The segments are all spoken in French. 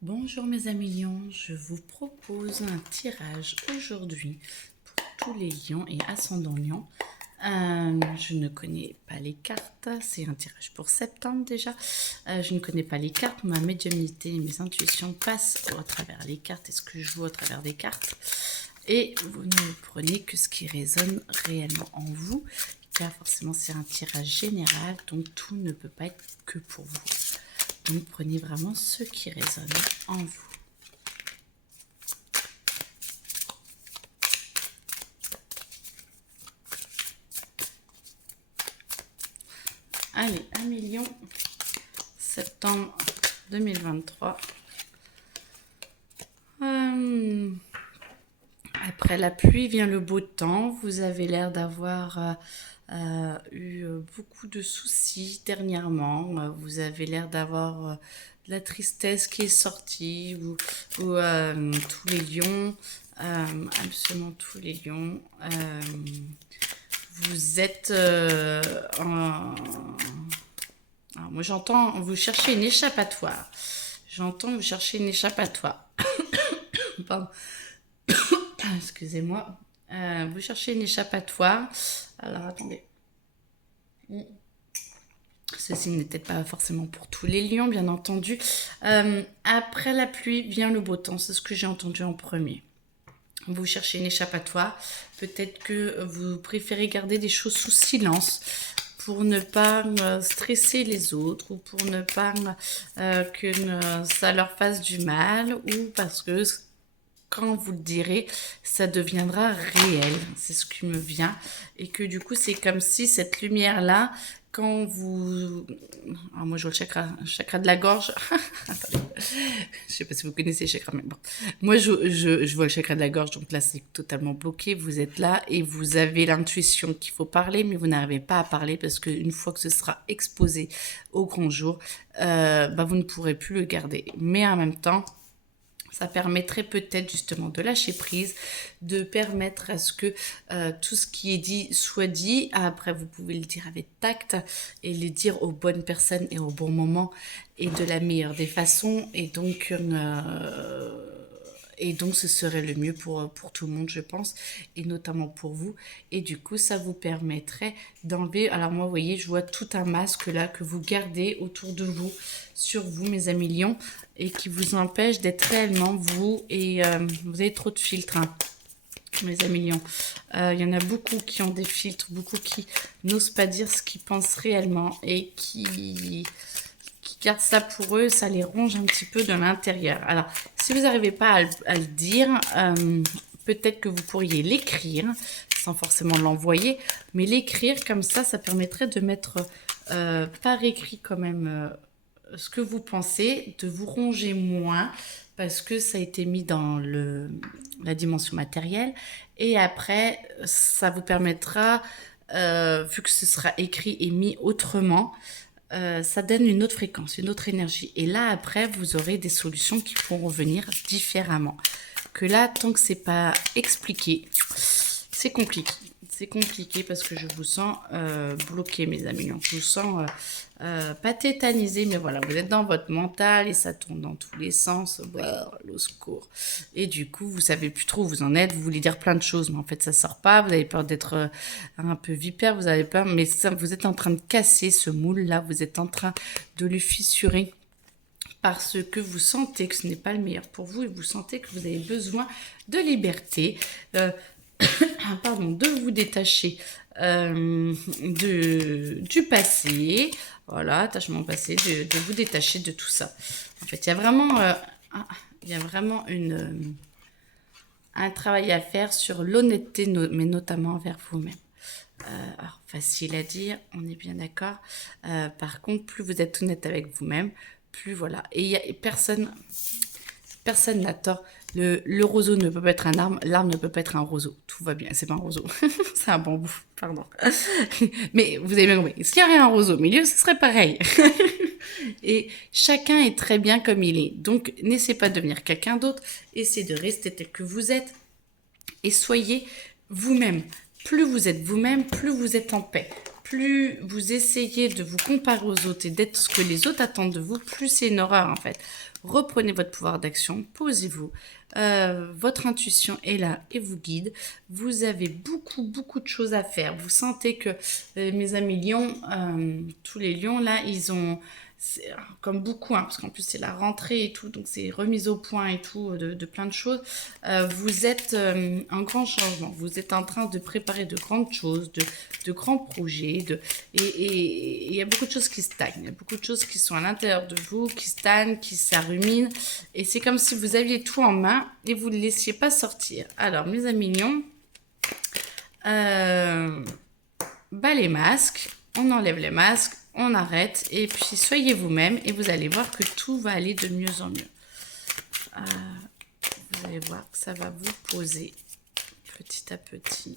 Bonjour mes amis lions, je vous propose un tirage aujourd'hui pour tous les lions et ascendants lions. Je ne connais pas les cartes, c'est un tirage pour septembre déjà. Je ne connais pas les cartes, ma médiumnité et mes intuitions passent au travers les cartes et ce que je vois au travers des cartes. Et vous ne prenez que ce qui résonne réellement en vous, car forcément c'est un tirage général, donc tout ne peut pas être que pour vous. Donc prenez vraiment ce qui résonne en vous. Allez, 1 million, septembre 2023. Après la pluie vient le beau temps. Vous avez l'air d'avoir eu beaucoup de soucis dernièrement. Vous avez l'air d'avoir de la tristesse qui est sortie. Ou tous les lions, absolument tous les lions. Vous êtes Alors, moi j'entends vous chercher une échappatoire. J'entends vous chercher une échappatoire. Pardon. Excusez-moi. Vous cherchez une échappatoire. Alors attendez. Ceci n'était pas forcément pour tous les lions, bien entendu. Après la pluie vient le beau temps. C'est ce que j'ai entendu en premier. Vous cherchez une échappatoire. Peut-être que vous préférez garder des choses sous silence pour ne pas stresser les autres ou pour ne pas que ça leur fasse du mal ou parce que quand vous le direz, ça deviendra réel. C'est ce qui me vient. Et que du coup, c'est comme si cette lumière-là, quand vous... Alors moi, je vois le chakra de la gorge. Attendez. Je sais pas si vous connaissez le chakra, mais bon. Moi, je vois le chakra de la gorge, donc là, c'est totalement bloqué. Vous êtes là et vous avez l'intuition qu'il faut parler, mais vous n'arrivez pas à parler parce qu'une fois que ce sera exposé au grand jour, vous ne pourrez plus le garder. Mais en même temps, ça permettrait peut-être justement de lâcher prise, de permettre à ce que tout ce qui est dit soit dit. Après, vous pouvez le dire avec tact et le dire aux bonnes personnes et au bon moment et de la meilleure des façons. Et donc, ce serait le mieux pour tout le monde, je pense, et notamment pour vous. Et du coup, ça vous permettrait d'enlever... Alors moi, vous voyez, je vois tout un masque là que vous gardez autour de vous, sur vous, mes amis lions, et qui vous empêche d'être réellement vous. Et vous avez trop de filtres, hein, mes amis lions. Il y en a beaucoup qui ont des filtres, beaucoup qui n'osent pas dire ce qu'ils pensent réellement et qui gardent ça pour eux, ça les ronge un petit peu de l'intérieur. Alors, si vous n'arrivez pas à le dire, peut-être que vous pourriez l'écrire, sans forcément l'envoyer, mais l'écrire comme ça permettrait de mettre par écrit quand même ce que vous pensez, de vous ronger moins, parce que ça a été mis dans la dimension matérielle, et après, ça vous permettra, vu que ce sera écrit et mis autrement, ça donne une autre fréquence, une autre énergie. Et là, après, vous aurez des solutions qui pourront venir différemment. Que là, tant que c'est pas expliqué, c'est compliqué. C'est compliqué parce que je vous sens bloqué, mes amis. Je vous sens pas tétanisé, mais voilà, vous êtes dans votre mental et ça tourne dans tous les sens. Au secours. Et du coup, vous savez plus trop où vous en êtes. Vous voulez dire plein de choses, mais en fait, ça sort pas. Vous avez peur d'être un peu vipère, vous avez peur, mais ça, vous êtes en train de casser ce moule-là. Vous êtes en train de le fissurer parce que vous sentez que ce n'est pas le meilleur pour vous et vous sentez que vous avez besoin de liberté. De vous détacher du passé, voilà, attachement passé, de vous détacher de tout ça. En fait, il y a vraiment un travail à faire sur l'honnêteté, mais notamment envers vous-même. Alors, facile à dire, on est bien d'accord. Par contre, plus vous êtes honnête avec vous-même, plus voilà. Et personne n'a tort. Le roseau ne peut pas être un arbre, l'arbre ne peut pas être un roseau. Tout va bien, c'est pas un roseau, c'est un bambou, pardon. Mais vous avez bien compris, s'il y avait un roseau au milieu, ce serait pareil. Et chacun est très bien comme il est. Donc, n'essayez pas de devenir quelqu'un d'autre, essayez de rester tel que vous êtes et soyez vous-même. Plus vous êtes vous-même, plus vous êtes en paix. Plus vous essayez de vous comparer aux autres et d'être ce que les autres attendent de vous, plus c'est une horreur en fait. reprenez votre pouvoir d'action, posez-vous. Votre intuition est là et vous guide. Vous avez beaucoup de choses à faire. Vous sentez que mes amis lions, tous les lions là, ils ont... comme beaucoup, hein, parce qu'en plus c'est la rentrée et tout, donc c'est remise au point et tout, de plein de choses. Vous êtes en grand changement, vous êtes en train de préparer de grandes choses, de grands projets, et il y a beaucoup de choses qui stagnent, il y a beaucoup de choses qui sont à l'intérieur de vous, qui stagnent, qui s'aruminent, et c'est comme si vous aviez tout en main et vous ne le laissiez pas sortir. Alors mes amis lions, les masques, on enlève les masques, on arrête et puis soyez vous-même et vous allez voir que tout va aller de mieux en mieux. Vous allez voir que ça va vous poser petit à petit.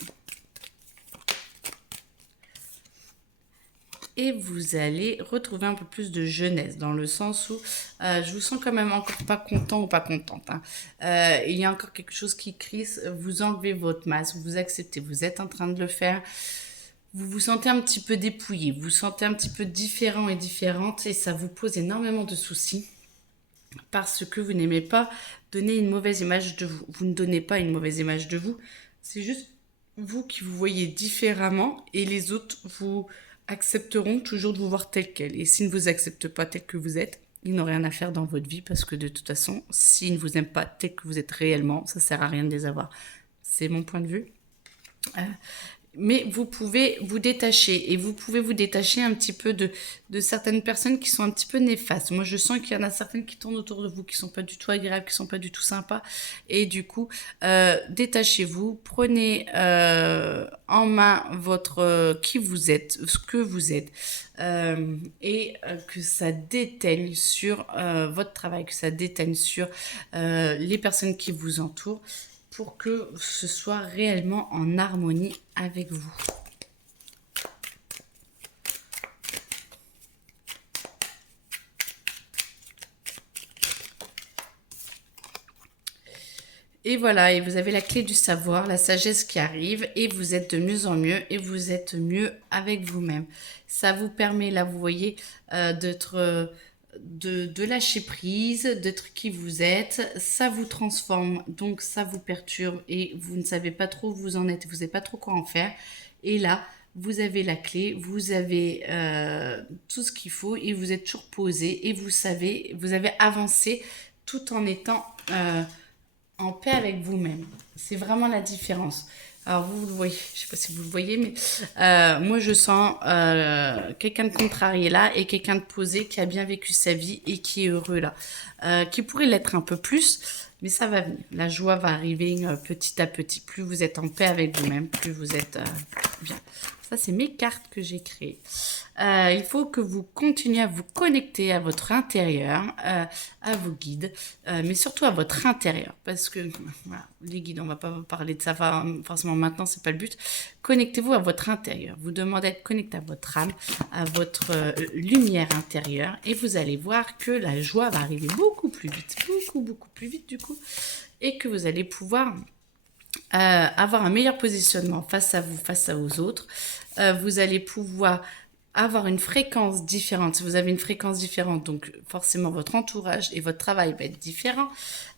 Et vous allez retrouver un peu plus de jeunesse dans le sens où je vous sens quand même encore pas content ou pas contente. Hein. Il y a encore quelque chose qui crisse, vous enlevez votre masque, vous acceptez, vous êtes en train de le faire. Vous vous sentez un petit peu dépouillé, vous vous sentez un petit peu différent et différente et ça vous pose énormément de soucis parce que vous n'aimez pas donner une mauvaise image de vous. Vous ne donnez pas une mauvaise image de vous, c'est juste vous qui vous voyez différemment et les autres vous accepteront toujours de vous voir tel quel. Et s'ils ne vous acceptent pas tel que vous êtes, ils n'ont rien à faire dans votre vie parce que de toute façon, s'ils ne vous aiment pas tel que vous êtes réellement, ça ne sert à rien de les avoir. C'est mon point de vue. Mais vous pouvez vous détacher et vous pouvez vous détacher un petit peu de certaines personnes qui sont un petit peu néfastes. Moi, je sens qu'il y en a certaines qui tournent autour de vous, qui sont pas du tout agréables, qui sont pas du tout sympas. Et du coup, détachez-vous, prenez en main votre qui vous êtes, ce que vous êtes, et que ça déteigne sur votre travail, que ça déteigne sur les personnes qui vous entourent, pour que ce soit réellement en harmonie avec vous. Et voilà, et vous avez la clé du savoir, la sagesse qui arrive, et vous êtes de mieux en mieux, et vous êtes mieux avec vous-même. Ça vous permet, là, vous voyez, d'être... de lâcher prise, d'être qui vous êtes, ça vous transforme, donc ça vous perturbe et vous ne savez pas trop où vous en êtes, vous ne savez pas trop quoi en faire. Et là, vous avez la clé, vous avez tout ce qu'il faut et vous êtes toujours posé et vous savez, vous avez avancé tout en étant en paix avec vous-même. C'est vraiment la différence. Alors vous le voyez, je ne sais pas si vous le voyez, mais moi je sens quelqu'un de contrarié là et quelqu'un de posé qui a bien vécu sa vie et qui est heureux là. Qui pourrait l'être un peu plus, mais ça va venir. La joie va arriver petit à petit. Plus vous êtes en paix avec vous-même, plus vous êtes bien. Ça, c'est mes cartes que j'ai créées. Il faut que vous continuiez à vous connecter à votre intérieur, à vos guides, mais surtout à votre intérieur. Parce que, voilà, les guides, on ne va pas parler de ça forcément maintenant, ce n'est pas le but. Connectez-vous à votre intérieur. Vous demandez d'être connecté à votre âme, à votre lumière intérieure. Et vous allez voir que la joie va arriver beaucoup plus vite, beaucoup plus vite du coup. Et que vous allez pouvoir... avoir un meilleur positionnement face à vous, face aux autres. Vous allez pouvoir avoir une fréquence différente. Si vous avez une fréquence différente, donc forcément votre entourage et votre travail va être différent.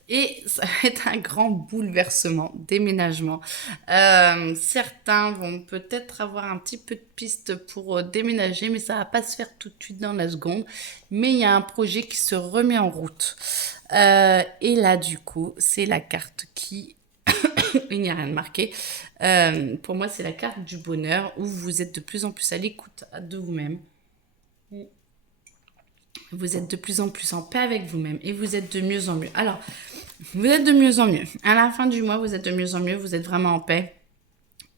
Et ça va être un grand bouleversement, déménagement. Certains vont peut-être avoir un petit peu de piste pour déménager, mais ça ne va pas se faire tout de suite dans la seconde. Mais il y a un projet qui se remet en route. Et là, du coup, c'est la carte qui... il n'y a rien de marqué. Pour moi, c'est la carte du bonheur où vous êtes de plus en plus à l'écoute de vous-même. Vous êtes de plus en plus en paix avec vous-même et vous êtes de mieux en mieux. Alors, vous êtes de mieux en mieux. À la fin du mois, vous êtes de mieux en mieux, vous êtes vraiment en paix.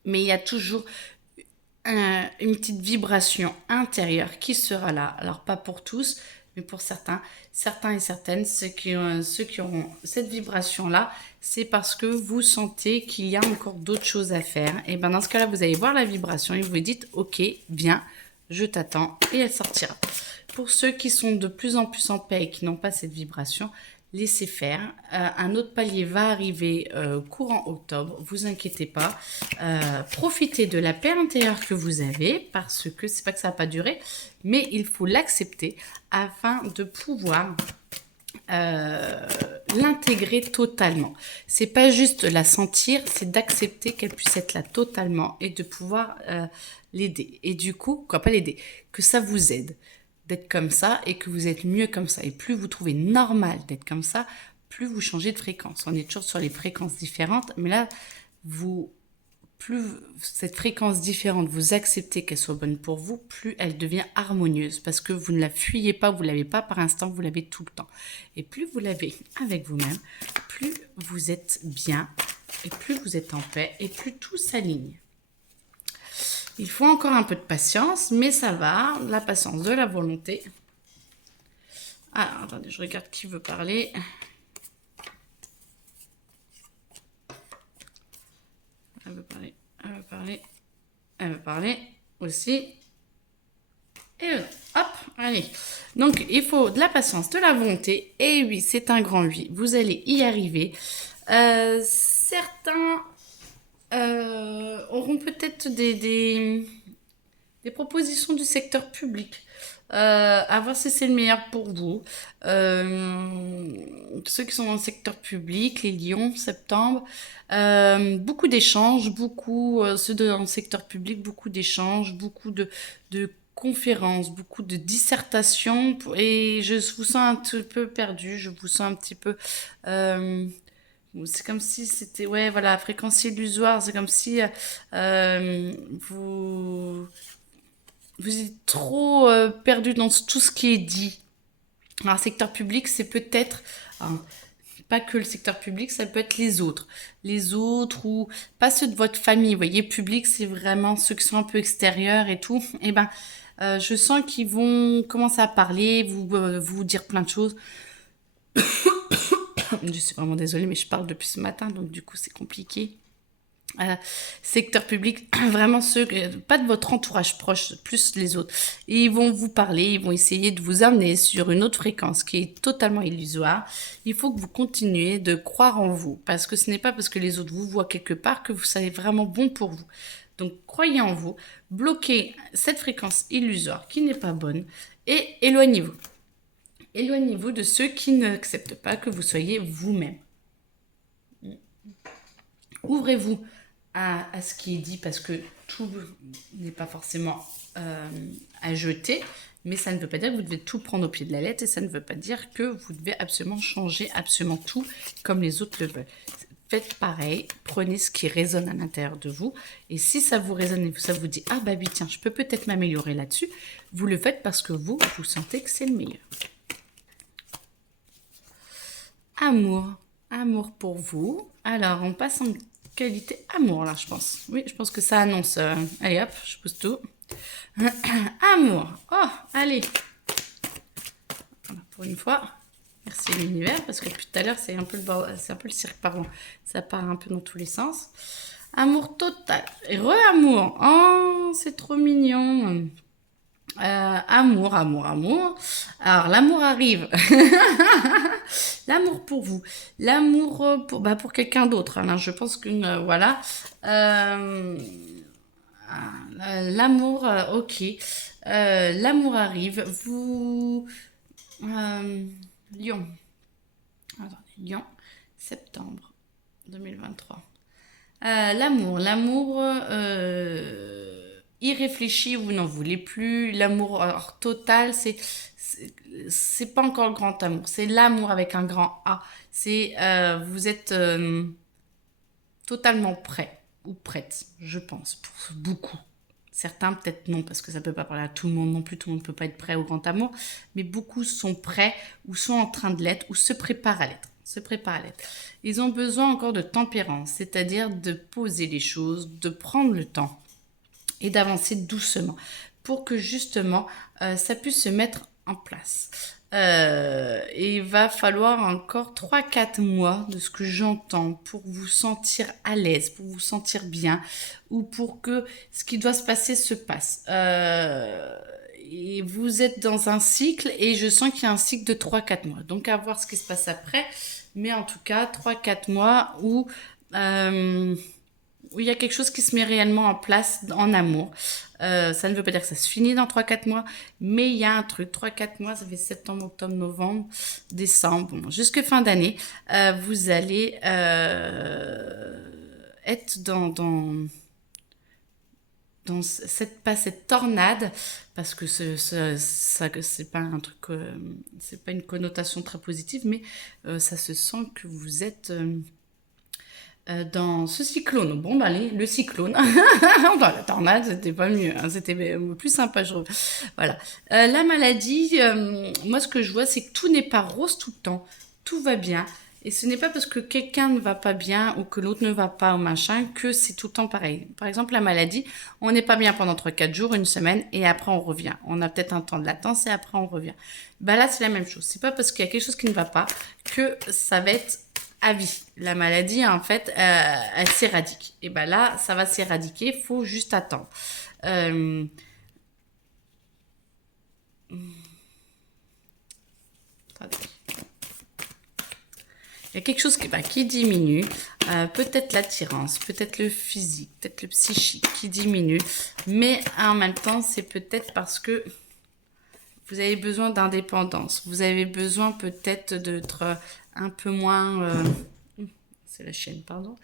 Mais il y a toujours une petite vibration intérieure qui sera là. Alors, pas pour tous, mais pour certains et certaines, ceux qui auront cette vibration-là, c'est parce que vous sentez qu'il y a encore d'autres choses à faire. Et bien dans ce cas-là, vous allez voir la vibration et vous vous dites, ok, viens, je t'attends, et elle sortira. Pour ceux qui sont de plus en plus en paix et qui n'ont pas cette vibration, laissez faire. Un autre palier va arriver courant octobre, vous inquiétez pas. Profitez de la paix intérieure que vous avez, parce que c'est pas que ça va pas durer, mais il faut l'accepter afin de pouvoir l'intégrer totalement. C'est pas juste la sentir, c'est d'accepter qu'elle puisse être là totalement et de pouvoir l'aider. Et du coup, quoi, pas l'aider, que ça vous aide d'être comme ça et que vous êtes mieux comme ça. Et plus vous trouvez normal d'être comme ça, plus vous changez de fréquence. On est toujours sur les fréquences différentes, mais là, plus cette fréquence différente, vous acceptez qu'elle soit bonne pour vous, plus elle devient harmonieuse parce que vous ne la fuyez pas, vous ne l'avez pas par instant, vous l'avez tout le temps. Et plus vous l'avez avec vous-même, plus vous êtes bien et plus vous êtes en paix et plus tout s'aligne. Il faut encore un peu de patience, mais ça va, la patience de la volonté. Alors, attendez, je regarde qui veut parler. Elle veut parler, elle veut parler, elle veut parler aussi. Et hop, allez. Donc, il faut de la patience, de la volonté. Et oui, c'est un grand oui. Vous allez y arriver. Certains auront peut-être des propositions du secteur public. À voir si c'est le meilleur pour vous. Ceux qui sont dans le secteur public, les lions, septembre, beaucoup d'échanges, ceux dans le secteur public, beaucoup d'échanges, beaucoup de conférences, beaucoup de dissertations, et je vous sens un petit peu perdu, je vous sens un petit peu... c'est comme si c'était, ouais, voilà, fréquence illusoire, c'est comme si vous êtes trop perdu dans tout ce qui est dit. Alors, secteur public, c'est peut-être, hein, pas que le secteur public, ça peut être les autres. Les autres ou pas ceux de votre famille. Vous voyez, public, c'est vraiment ceux qui sont un peu extérieurs et tout. Et ben, je sens qu'ils vont commencer à parler, vous dire plein de choses. Je suis vraiment désolée, mais je parle depuis ce matin, donc du coup, c'est compliqué. Secteur public, vraiment ceux, pas de votre entourage proche, plus les autres. Et ils vont vous parler, ils vont essayer de vous amener sur une autre fréquence qui est totalement illusoire. Il faut que vous continuez de croire en vous, parce que ce n'est pas parce que les autres vous voient quelque part que vous savez vraiment bon pour vous. Donc croyez en vous, bloquez cette fréquence illusoire qui n'est pas bonne et éloignez-vous. Éloignez-vous de ceux qui n'acceptent pas que vous soyez vous-même. Ouvrez-vous à ce qui est dit parce que tout n'est pas forcément à jeter, mais ça ne veut pas dire que vous devez tout prendre au pied de la lettre et ça ne veut pas dire que vous devez absolument changer absolument tout comme les autres le veulent. Faites pareil, prenez ce qui résonne à l'intérieur de vous et si ça vous résonne et ça vous dit « Ah bah oui, tiens, je peux peut-être m'améliorer là-dessus », vous le faites parce que vous sentez que c'est le meilleur. Amour pour vous. Alors, on passe en qualité amour, là, je pense. Oui, je pense que ça annonce. Allez, hop, je pousse tout. Amour. Oh, allez. Voilà, pour une fois. Merci l'univers, parce que depuis tout à l'heure, c'est un peu le cirque, pardon. Ça part un peu dans tous les sens. Amour total. Et re-amour. Oh, c'est trop mignon. Amour. Alors, l'amour arrive. L'amour pour vous. L'amour pour quelqu'un d'autre. Alors, je pense qu'une... voilà. L'amour, ok. L'amour arrive. Vous... Lion. Attendez, Lion. Septembre 2023. L'amour... irréfléchi, vous n'en voulez plus. L'amour total, c'est pas encore le grand amour. C'est l'amour avec un grand A. C'est vous êtes totalement prêt ou prête, je pense, pour beaucoup. Certains peut-être non, parce que ça peut pas parler à tout le monde non plus. Tout le monde peut pas être prêt au grand amour. Mais beaucoup sont prêts ou sont en train de l'être ou se préparent à l'être. Ils ont besoin encore de tempérance, c'est-à-dire de poser les choses, de prendre le temps et d'avancer doucement pour que justement ça puisse se mettre en place. Et il va falloir encore 3-4 mois de ce que j'entends pour vous sentir à l'aise, pour vous sentir bien ou pour que ce qui doit se passer se passe. Et vous êtes dans un cycle et je sens qu'il y a un cycle de 3-4 mois. Donc à voir ce qui se passe après. Mais en tout cas, 3-4 mois où où il y a quelque chose qui se met réellement en place en amour. Ça ne veut pas dire que ça se finit dans 3-4 mois, mais il y a un truc. 3-4 mois, ça fait septembre, octobre, novembre, décembre, bon, jusque fin d'année. Vous allez être dans pas cette tornade, parce que c'est pas un truc, c'est pas une connotation très positive, mais ça se sent que vous êtes dans ce cyclone. Bon, bah allez, le cyclone. Dans la tornade, c'était pas mieux, hein, c'était plus sympa, je trouve. Voilà. La maladie, moi, ce que je vois, c'est que tout n'est pas rose tout le temps. Tout va bien. Et ce n'est pas parce que quelqu'un ne va pas bien ou que l'autre ne va pas ou machin que c'est tout le temps pareil. Par exemple, la maladie, on n'est pas bien pendant 3-4 jours, une semaine, et après on revient. On a peut-être un temps de latence et après on revient. Bah là, c'est la même chose. C'est pas parce qu'il y a quelque chose qui ne va pas que ça va être à vie. La maladie, en fait, elle s'éradique. Et ben là, ça va s'éradiquer, il faut juste attendre. Attendez. Il y a quelque chose qui diminue, peut-être l'attirance, peut-être le physique, peut-être le psychique qui diminue, mais en même temps, c'est peut-être parce que vous avez besoin d'indépendance, vous avez besoin peut-être d'être un peu moins... c'est la chaîne, pardon,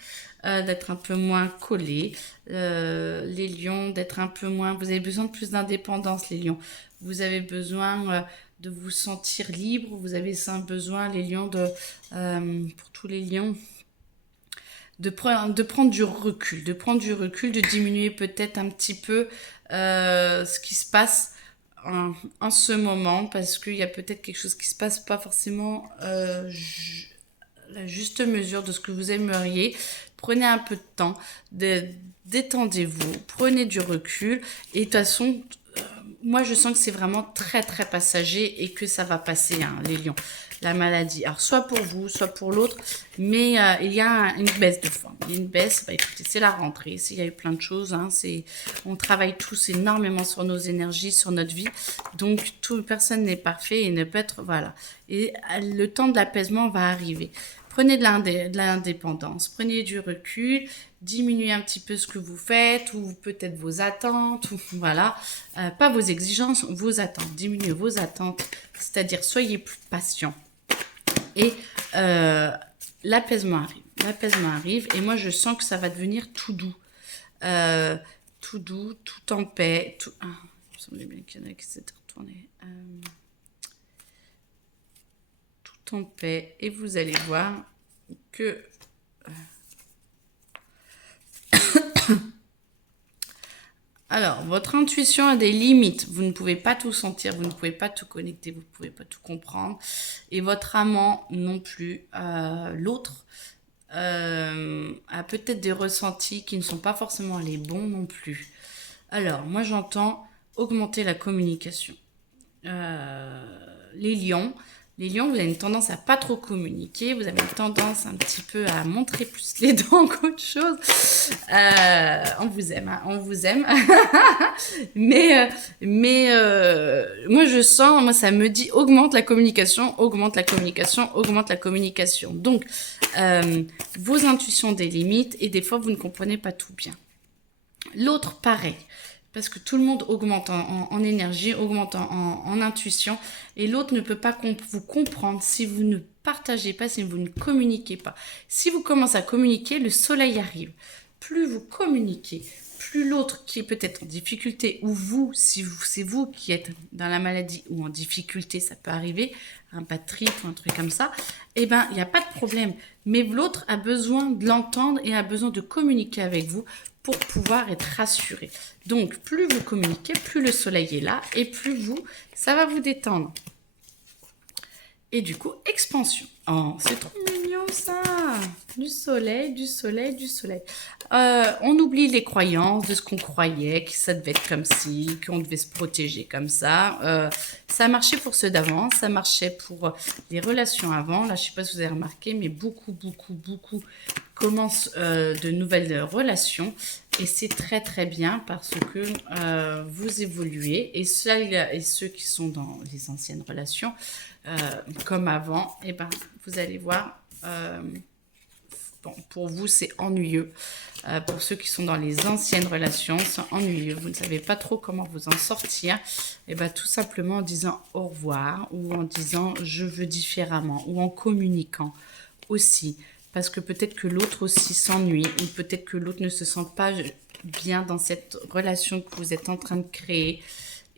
d'être un peu moins collé, les lions, d'être un peu moins... Vous avez besoin de plus d'indépendance, les lions. Vous avez besoin de vous sentir libre, vous avez besoin, les lions, pour tous les lions, de prendre du recul, de diminuer peut-être un petit peu ce qui se passe en ce moment, parce qu'il y a peut-être quelque chose qui se passe pas forcément la juste mesure de ce que vous aimeriez. Prenez un peu de temps, détendez-vous, prenez du recul, et de toute façon, moi je sens que c'est vraiment très très passager et que ça va passer, hein, les lions, la maladie. Alors soit pour vous, soit pour l'autre, mais il y a une baisse de forme. Il y a une baisse, bah, écoutez, c'est la rentrée, il y a eu plein de choses, hein, on travaille tous énormément sur nos énergies, sur notre vie, donc personne n'est parfait et ne peut être, voilà. Et le temps de l'apaisement va arriver. Prenez de l'indépendance, prenez du recul, diminuez un petit peu ce que vous faites, ou peut-être vos attentes, ou, voilà, pas vos exigences, vos attentes, diminuez vos attentes, c'est-à-dire soyez plus patient. Et l'apaisement arrive, et moi je sens que ça va devenir tout doux, tout en paix, tout... Ah, il me semblait bien qu'il y en a qui s'étaient retournés. En paix, et vous allez voir que alors votre intuition a des limites, vous ne pouvez pas tout sentir, vous ne pouvez pas tout connecter, vous ne pouvez pas tout comprendre, et votre amant non plus. L'autre a peut-être des ressentis qui ne sont pas forcément les bons non plus. Alors moi j'entends augmenter la communication. Les lions, vous avez une tendance à pas trop communiquer, vous avez une tendance un petit peu à montrer plus les dents qu'autre chose. On vous aime, hein, on vous aime. mais moi je sens, moi ça me dit augmente la communication. Donc, vos intuitions des limites, et des fois vous ne comprenez pas tout bien. L'autre, pareil. Parce que tout le monde augmente en énergie, augmente en intuition, et l'autre ne peut pas vous comprendre si vous ne partagez pas, si vous ne communiquez pas. Si vous commencez à communiquer, le soleil arrive. Plus vous communiquez, plus l'autre qui est peut-être en difficulté, ou vous, si c'est vous qui êtes dans la maladie ou en difficulté, ça peut arriver, un bad trip ou un truc comme ça, eh ben, il n'y a pas de problème. Mais l'autre a besoin de l'entendre et a besoin de communiquer avec vous pour pouvoir être rassuré. Donc, plus vous communiquez, plus le soleil est là, et plus ça va vous détendre. Et du coup, expansion. Oh, c'est trop mignon ça. Du soleil. On oublie les croyances de ce qu'on croyait, que ça devait être comme ci, qu'on devait se protéger comme ça. Ça marchait pour ceux d'avant, ça marchait pour les relations avant. Là, je ne sais pas si vous avez remarqué, mais beaucoup commencent de nouvelles relations. Et c'est très très bien parce que vous évoluez. Et ceux qui sont dans les anciennes relations, comme avant, eh ben, vous allez voir, bon, pour vous, c'est ennuyeux. Pour ceux qui sont dans les anciennes relations, c'est ennuyeux. Vous ne savez pas trop comment vous en sortir. Et bien, tout simplement en disant au revoir ou en disant je veux différemment ou en communiquant aussi. Parce que peut-être que l'autre aussi s'ennuie ou peut-être que l'autre ne se sent pas bien dans cette relation que vous êtes en train de créer.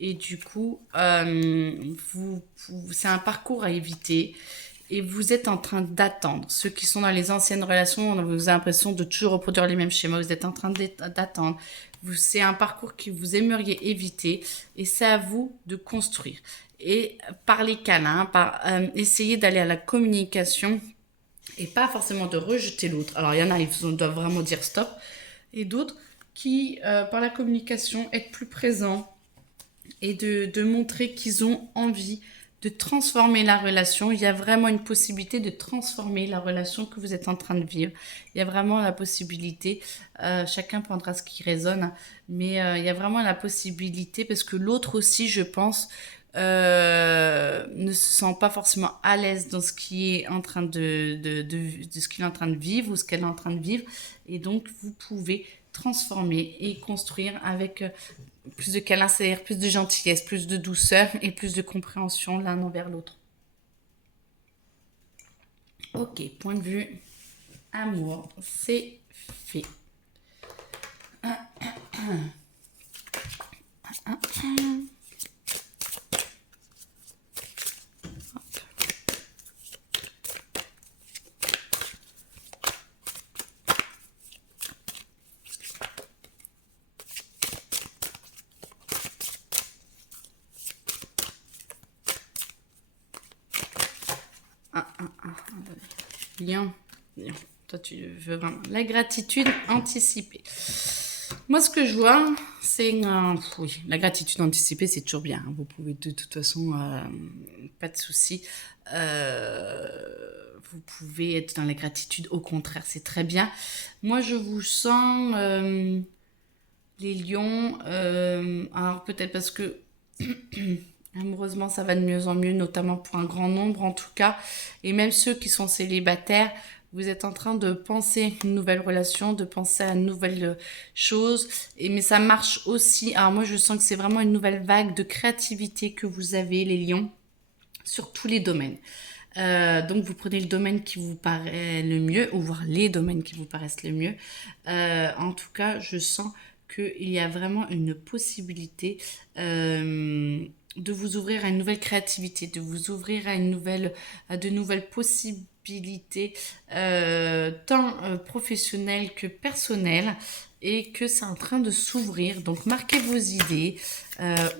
Et du coup, c'est un parcours à éviter. Et vous êtes en train d'attendre. Ceux qui sont dans les anciennes relations, vous avez l'impression de toujours reproduire les mêmes schémas. Vous êtes en train d'attendre. C'est un parcours que vous aimeriez éviter. Et c'est à vous de construire. Et par les câlins, essayer d'aller à la communication et pas forcément de rejeter l'autre. Alors, il y en a, ils doivent vraiment dire stop. Et d'autres qui, par la communication, être plus présents et de montrer qu'ils ont envie de transformer la relation. Il y a vraiment une possibilité de transformer la relation que vous êtes en train de vivre. Il y a vraiment la possibilité, chacun prendra ce qui résonne, mais il y a vraiment la possibilité, parce que l'autre aussi, je pense, ne se sent pas forcément à l'aise dans ce qui est en train de ce qu'il est en train de vivre ou ce qu'elle est en train de vivre. Et donc, vous pouvez transformer et construire avec plus de câlins, c'est-à-dire plus de gentillesse, plus de douceur et plus de compréhension l'un envers l'autre. Ok, point de vue amour, c'est fait. Lion, toi tu veux vraiment la gratitude anticipée. Moi ce que je vois, c'est oui, la gratitude anticipée c'est toujours bien. Vous pouvez de toute façon, pas de souci. Vous pouvez être dans la gratitude, au contraire, c'est très bien. Moi je vous sens les lions, alors peut-être parce que amoureusement, ça va de mieux en mieux, notamment pour un grand nombre en tout cas. Et même ceux qui sont célibataires, vous êtes en train de penser une nouvelle relation, de penser à une nouvelle chose. Mais ça marche aussi. Alors moi, je sens que c'est vraiment une nouvelle vague de créativité que vous avez, les lions, sur tous les domaines. Donc vous prenez le domaine qui vous paraît le mieux, ou voir les domaines qui vous paraissent le mieux. En tout cas, je sens qu'il y a vraiment une possibilité de vous ouvrir à une nouvelle créativité, de vous ouvrir à de nouvelles possibilités, tant professionnelles que personnelles, et que c'est en train de s'ouvrir. Donc marquez vos idées,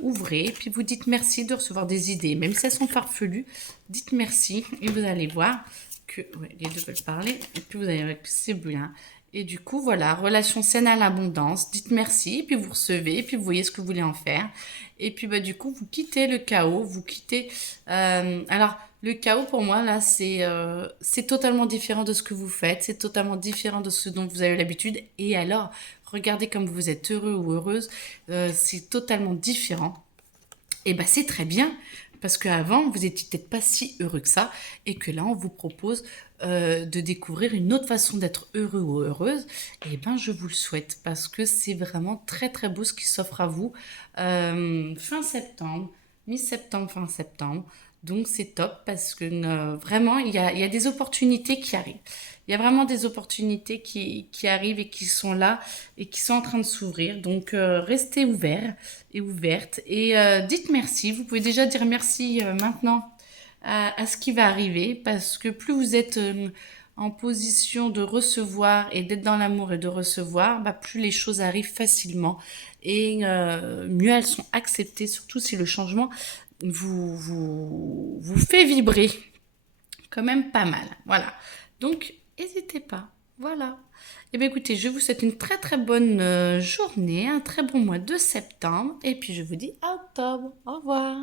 ouvrez, puis vous dites merci de recevoir des idées, même si elles sont farfelues, dites merci, et vous allez voir que les deux veulent parler, et puis vous allez voir que c'est bien. Et du coup, voilà, relation saine à l'abondance. Dites merci, puis vous recevez, puis vous voyez ce que vous voulez en faire. Et puis, bah, du coup, vous quittez le chaos, vous quittez... alors, le chaos, pour moi, là, c'est totalement différent de ce que vous faites. C'est totalement différent de ce dont vous avez l'habitude. Et alors, regardez comme vous êtes heureux ou heureuse. C'est totalement différent. Et bah, c'est très bien. Parce qu'avant, vous n'étiez peut-être pas si heureux que ça, et que là, on vous propose de découvrir une autre façon d'être heureux ou heureuse. Et ben, je vous le souhaite, parce que c'est vraiment très très beau ce qui s'offre à vous fin septembre, mi-septembre, fin septembre. Donc c'est top, parce que vraiment, il y a des opportunités qui arrivent. Il y a vraiment des opportunités qui arrivent et qui sont là et qui sont en train de s'ouvrir. Donc, restez ouverts et ouvertes et dites merci. Vous pouvez déjà dire merci maintenant à ce qui va arriver, parce que plus vous êtes en position de recevoir et d'être dans l'amour et de recevoir, bah, plus les choses arrivent facilement et mieux elles sont acceptées, surtout si le changement vous fait vibrer quand même pas mal. Voilà. Donc, n'hésitez pas. Voilà. Et bien écoutez, je vous souhaite une très très bonne journée, un très bon mois de septembre, et puis je vous dis à octobre. Au revoir.